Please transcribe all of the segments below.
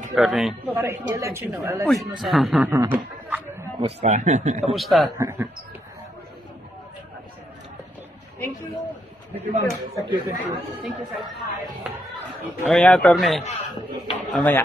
Attorney. I'll let you know sa akin. Musta? Kamusta? Thank you. Thank you, ma'am. Thank you, thank you. Thank you, sir. Oh yeah, attorney. Mamaya.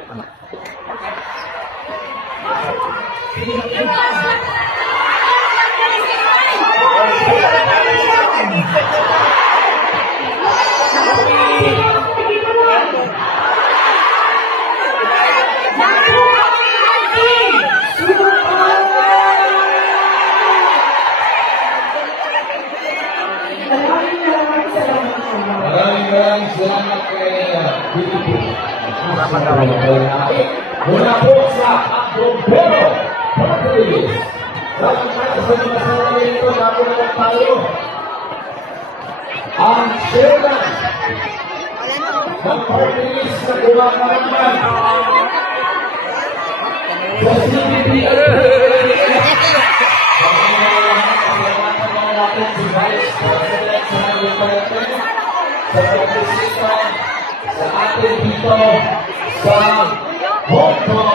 Maraming salamat kay mula po sa Bombero Patrice. Salamat tayo sa mga salamat ito na po naman tayo. Ang chairman ng Patrice na gumakaroon sa CBD. Si Vice President sa sa pag-isipan sa atin dito sa Hong Kong.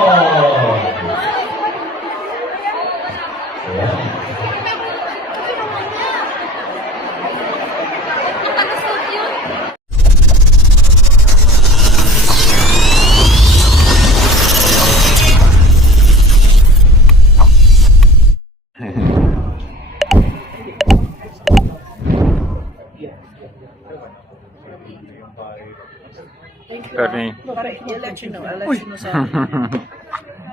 Attorney. I'll let you know sa akin.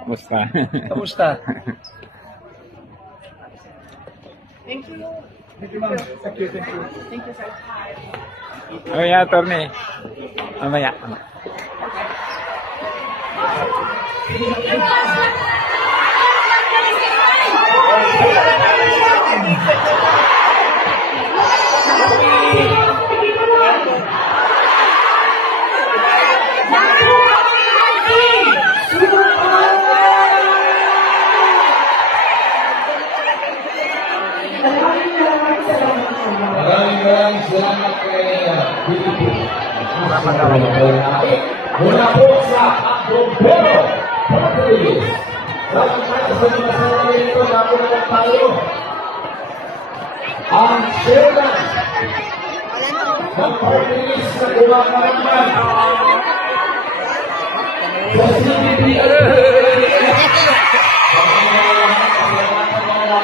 Musta? Kamusta? Thank you. Thank you, ma'am. Thank you, thank you. Thank you, sir. Oh yeah, attorney. Mamaya. Maraming salamat kay mula po sa Bombero Patrice. Salamat tayo sa mga salamat ito na po naman tayo. Ang chairman ng Patrice na gumakaroon sa CBD.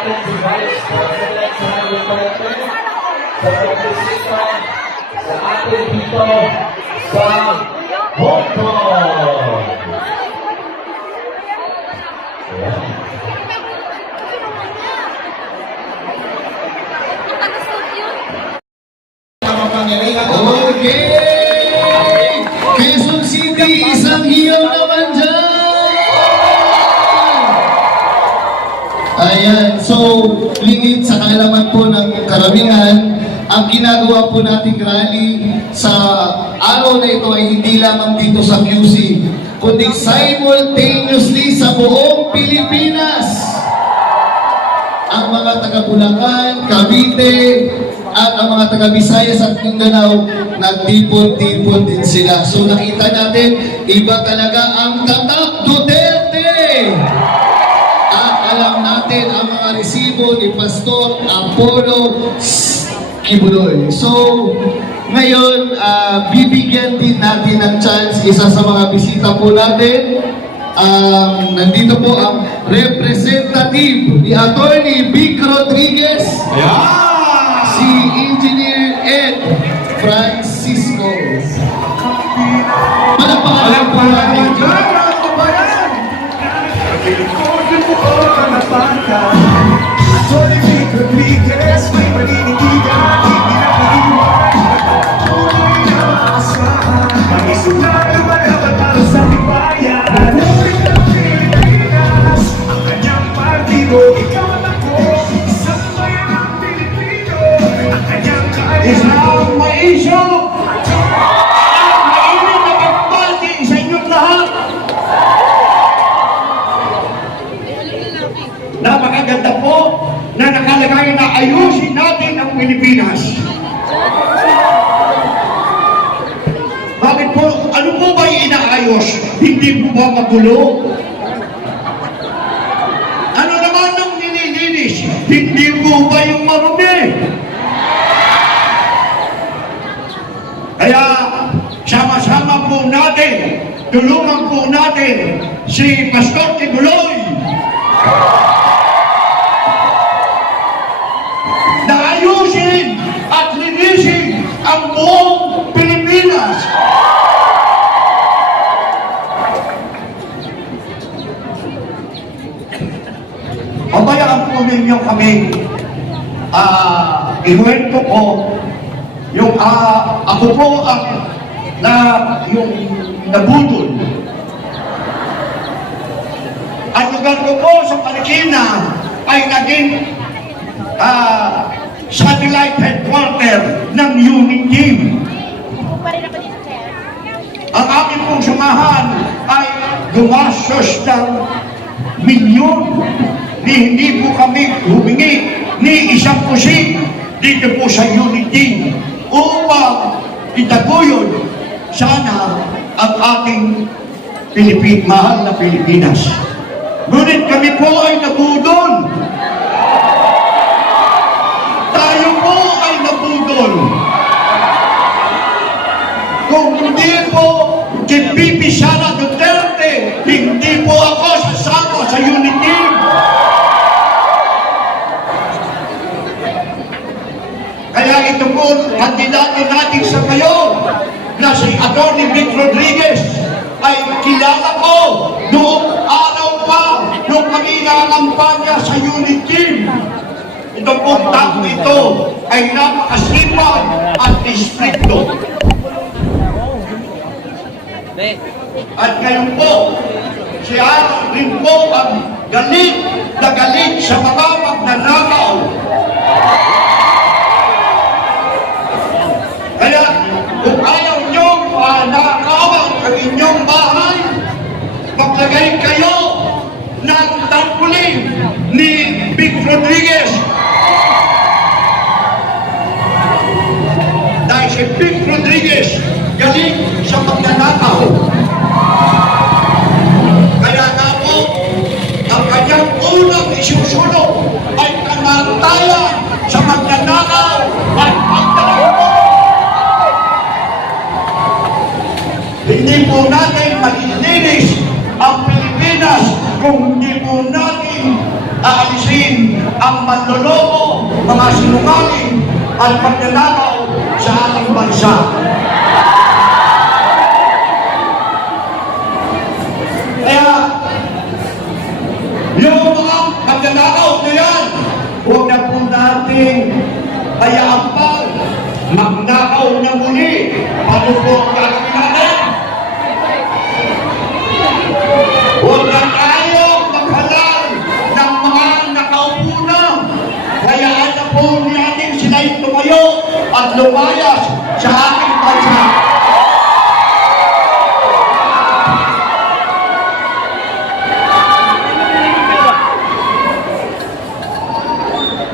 Si Vice President sa pag-isipan sa atin dito sa Hong Kong. Okay! Quezon City, isang hiyaw naman dyan! Ayan, so lingid sa kaalaman po ng karamihan, ang ginagawa po nating rally sa araw na ito ay hindi lamang dito sa QC, kundi simultaneously sa buong Pilipinas. Ang mga taga-Bulacan, Cavite, at ang mga taga-Visayas at Mindanao, nagtipon-tipon din sila. So nakita natin, iba talaga ang tatak Duterte! At alam natin ang mga resibo ni Pastor Apollo Kibuloy. So, ngayon, bibigyan din natin ng chance isa sa mga bisita po natin. Nandito po ang representative ni Attorney Vic Rodriguez. Si Engineer Ed Francisco. Palakpakan po natin. Attorney Vic Rodriguez, may paninindigan, hindi na pag-iwan. Tuloy na maasahan, pag-isunan naman dapat para sa bayan. Tuloy na Pilipinas, ang kanyang partido, ikaw at ako, isang bayan ng Pilipino, ang kanyang kaya. Isang maisyo at mainit na pagpati sa inyong lahat. Napakaganda po na nakalagay na ayun Hindi mo ba magulo? Ano naman ang nililinis? Hindi mo ba yung marumi? Kaya sama-sama po natin, tulungan po natin si Pastor Tibuloy na ayusin at linisin ang buong Pilipinas. Pabayaan po ninyo kami ikwento ko yung ako po ang yung nabudol. Ang lugar ko po sa Marikina ay naging satellite headquarter ng unit team. Ang aking pong samahan ay gumastos ng milyon. Hindi po kami humingi ni isang kusing dito po sa unit team upang itaguyod sana ang ating mahal na Pilipinas. Ngunit kami po ay nabudol. Tayo po ay nabudol. Kung hindi po kay Bibi Sara Duterte, hindi po ako sasama sa unit team. Kaya ito po, kandidato natin sa ngayon na si Atty. Vic Rodriguez ay kilala ko noong araw pa nung kami nangangampanya sa unit team. Ito po, tao ito ay napakasipag at distrito. At ngayon po, siya rin po ang galit na galit sa mga magnanakaw. Kaya kung ayaw nyo nakakawan ang inyong bahay, maglagay kayo ng tangkulin ni Vic Rodriguez. Dahil si Vic Rodriguez galing sa magnanakaw. Kaya nga po, ang kanyang unang isusunod ay kamatayan sa magnanakaw at pagdalagpo. Hindi po natin maglilinis ang Pilipinas kung hindi po natin aalisin ang manloloko, mga sinungaling at magnanakaw sa ating bansa. Kaya, yung mga magnanakaw na yan, huwag na po natin hayaan pa magnakaw na muli. Paano po ang gagawin natin? Huwag na tayo maghalal ng mga nakaupo na. Hayaan na po natin sila'y tumayo at lumayas sa ating bansa.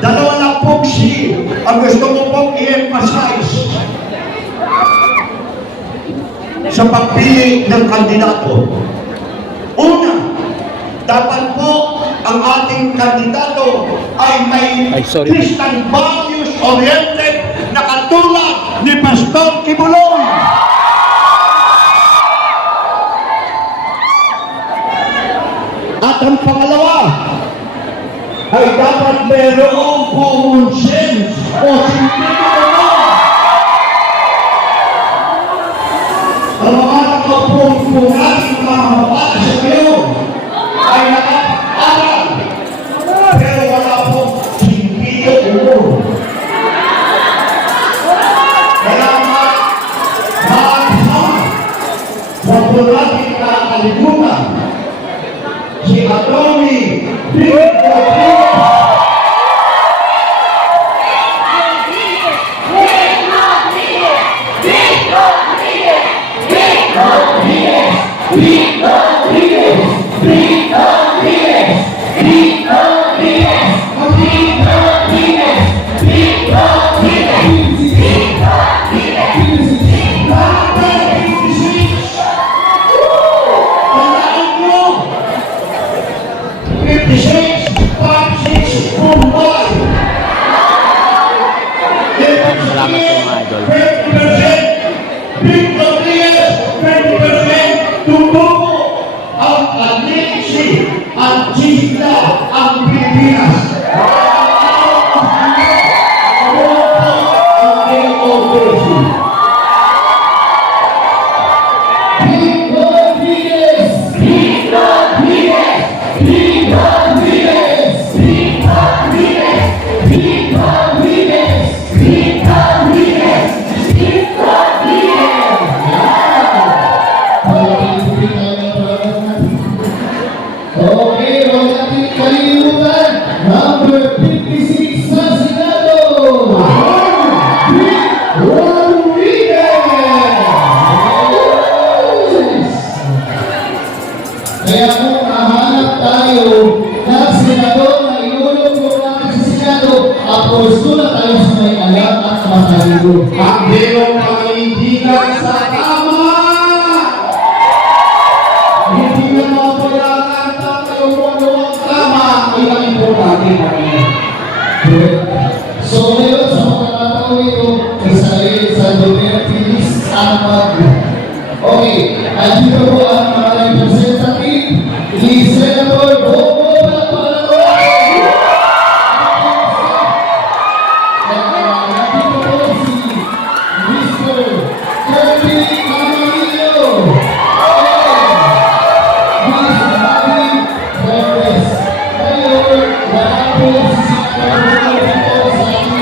Dalawa lang pong ang gusto ko pong i-emphasize sa pagpili ng kandidato. Una, dapat po ang ating kandidato ay may Christian values oriented na katulad ni Pastor Tibuloy. At ang pangalawa, ay dapat mayroong common sense o sentido na. Ang mga nakapungpungan ng mga mabata sa ngayon ay nakapag-aral, pero wala pong sentido ulo. Kaya huwag po natin nakakalimutan si Atty. Vic Rodriguez. Gusto na tayo sa may alam at matalino. Ang merong paninindigan sa tama. Hindi na mapayagan tayo kung ano ang tama. Ay ang importante natin. So ngayon sa pagkakataon ito, Israel sa Duterte list Ahmad. Okay, andito po ang mga representative ni Senator Bobo Palapalaran. Nandito po si Mr. Kirby Camarino. Miss Bobby Flores. Ngayon, wala po si Senator Bobo sa ating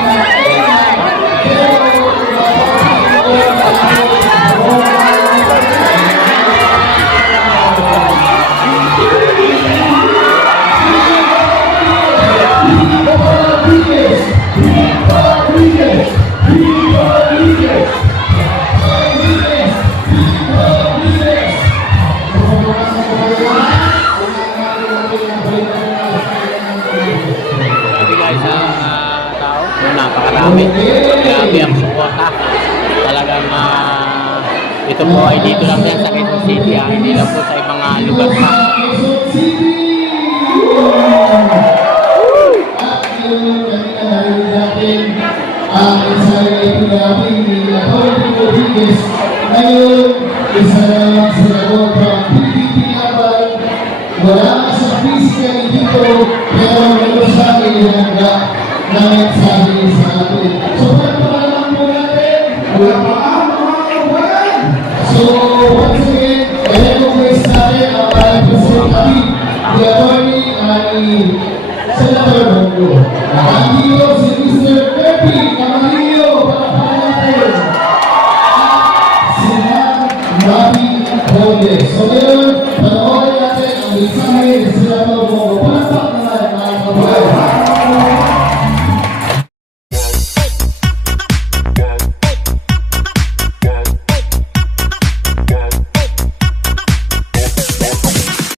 Bigay sa tao, napakarami. Grabe ang suporta. Talagang ito po ay dito lang yan sa Quezon City, hindi lang po sa ibang lugar pa. Ang Israel ay pinagawin ni Atty. Rodriguez. Ngayon, isa lang sila kontra ang pinipinabay. Wala sa physical dito, pero meron siya ilinagda na mensahe sa atin. So, pagpapalaman po natin, wala pa ang mga kabayan. So, once again, i-recognize natin ang representative, the attorney ni Senator Bongo. Nandito si Mr. Kirby Camarino, palakpakan natin. Si Ma'am Bobby Flores. So ngayon, panoorin natin ang mensahe ni Senator Bongo. Palakpakan naman mga kabayan.